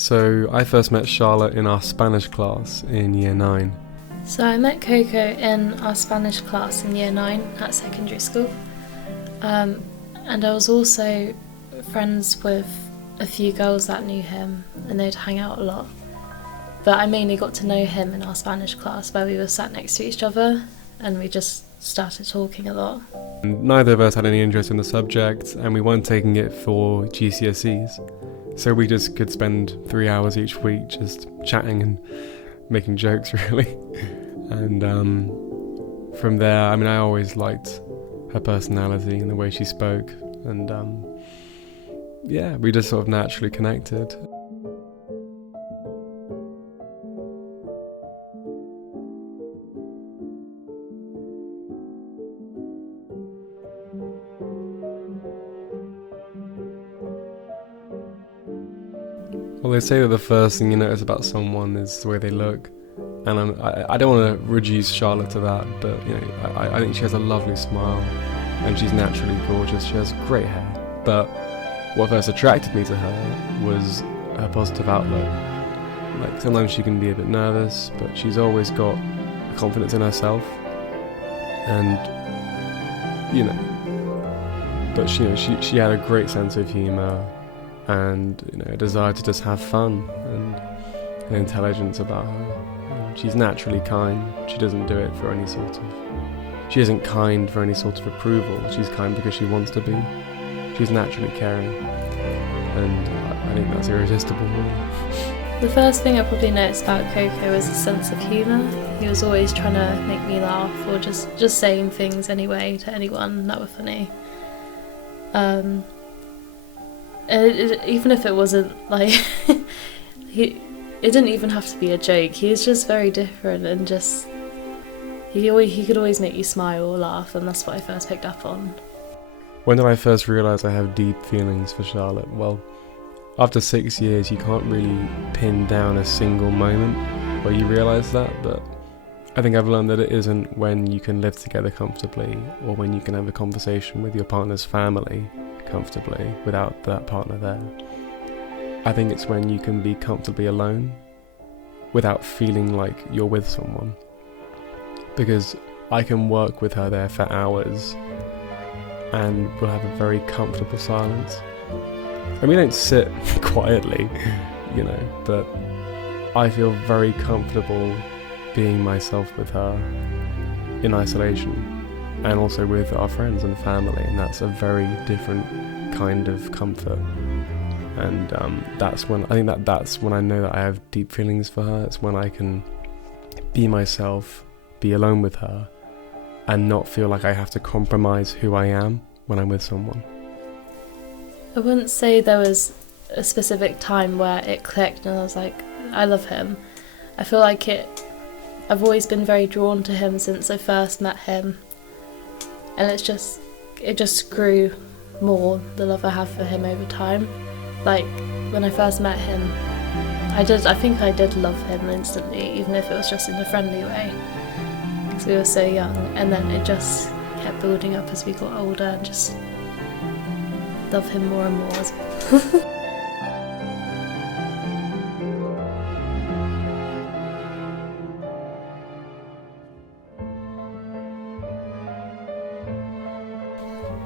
So I first met Charlotte in our Spanish class in year 9. So I met Coco in our Spanish class in year 9 at secondary school. And I was also friends with a few girls that knew him, and they'd hang out a lot. But I mainly got to know him in our Spanish class, where we were sat next to each other and we just started talking a lot. Neither of us had any interest in the subject, and we weren't taking it for GCSEs. So we just could spend 3 hours each week just chatting and making jokes, really. And from there, I always liked her personality and the way she spoke. And we just sort of naturally connected. Well, they say that the first thing you notice about someone is the way they look, and I don't want to reduce Charlotte to that, but I think she has a lovely smile, and she's naturally gorgeous. She has great hair, but what first attracted me to her was her positive outlook. Like, sometimes she can be a bit nervous, but she's always got confidence in herself, and but she had a great sense of humour. And a desire to just have fun, and an intelligence about her. She's naturally kind. She doesn't do it for she isn't kind for any sort of approval. She's kind because she wants to be. She's naturally caring, and I think that's irresistible, really. The first thing I probably noticed about Coco was a sense of humour. He was always trying to make me laugh, or just saying things anyway to anyone that were funny. Even if it wasn't it didn't even have to be a joke. He was just very different, and he could always make you smile or laugh, and that's what I first picked up on. When did I first realise I have deep feelings for Charlotte? Well, after 6 years, you can't really pin down a single moment where you realise that, but I think I've learned that it isn't when you can live together comfortably, or when you can have a conversation with your partner's family comfortably without that partner there. I think it's when you can be comfortably alone without feeling like you're with someone, because I can work with her there for hours and we'll have a very comfortable silence, and we don't sit quietly, but I feel very comfortable being myself with her in isolation, and also with our friends and family, and that's a very different kind of comfort. And that's when I know that I have deep feelings for her. It's when I can be myself, be alone with her, and not feel like I have to compromise who I am when I'm with someone. I wouldn't say there was a specific time where it clicked and I was like, I love him. I feel like I've always been very drawn to him since I first met him. And it just grew more, the love I have for him over time. Like, when I first met him, I think I did love him instantly, even if it was just in a friendly way, because we were so young. And then it just kept building up as we got older, and just love him more and more.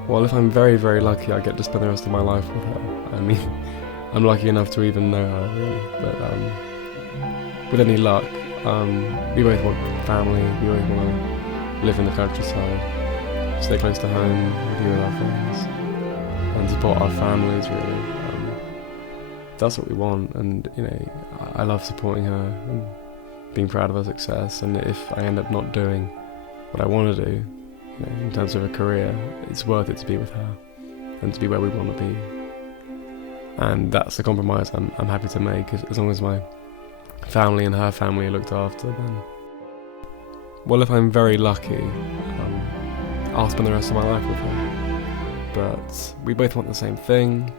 Well, if I'm very, very lucky, I get to spend the rest of my life with her. I'm lucky enough to even know her, really. But with any luck, we both want family. We both want to live in the countryside, stay close to home, be with our friends, and support our families, really. That's what we want, and I love supporting her and being proud of her success. And if I end up not doing what I want to do, in terms of a career, it's worth it to be with her and to be where we want to be. And that's the compromise I'm happy to make, as long as my family and her family are looked after. Then, well, if I'm very lucky, I'll spend the rest of my life with her. But we both want the same thing.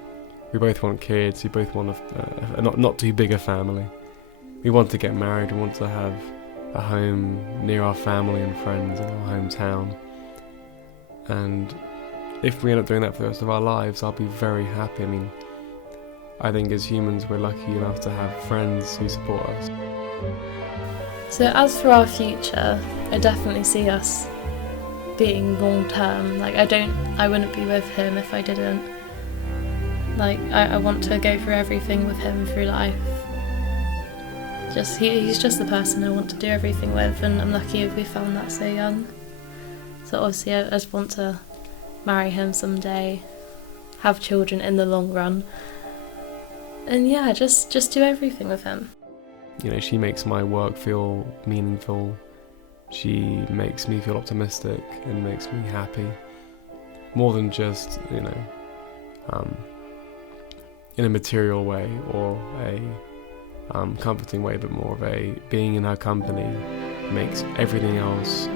We both want kids. We both want a not too big a family. We want to get married. We want to have a home near our family and friends in our hometown. And if we end up doing that for the rest of our lives, I'll be very happy. I think as humans we're lucky enough to have friends who support us. So as for our future, I definitely see us being long term. Like I wouldn't be with him if I didn't. Like I want to go through everything with him through life. He's just the person I want to do everything with, and I'm lucky if we found that so young. So obviously I just want to marry him someday, have children in the long run, and yeah, just do everything with him. You know, she makes my work feel meaningful. She makes me feel optimistic and makes me happy. More than just, you know, in a material way or a comforting way, but more of a being in her company makes everything else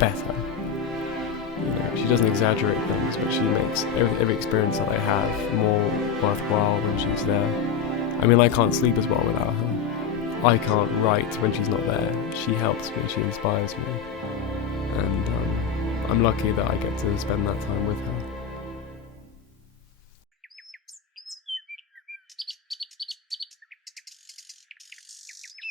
better. You know, she doesn't exaggerate things, but she makes every experience that I have more worthwhile when she's there. I mean, I can't sleep as well without her. I can't write when she's not there. She helps me, she inspires me. And I'm lucky that I get to spend that time with her.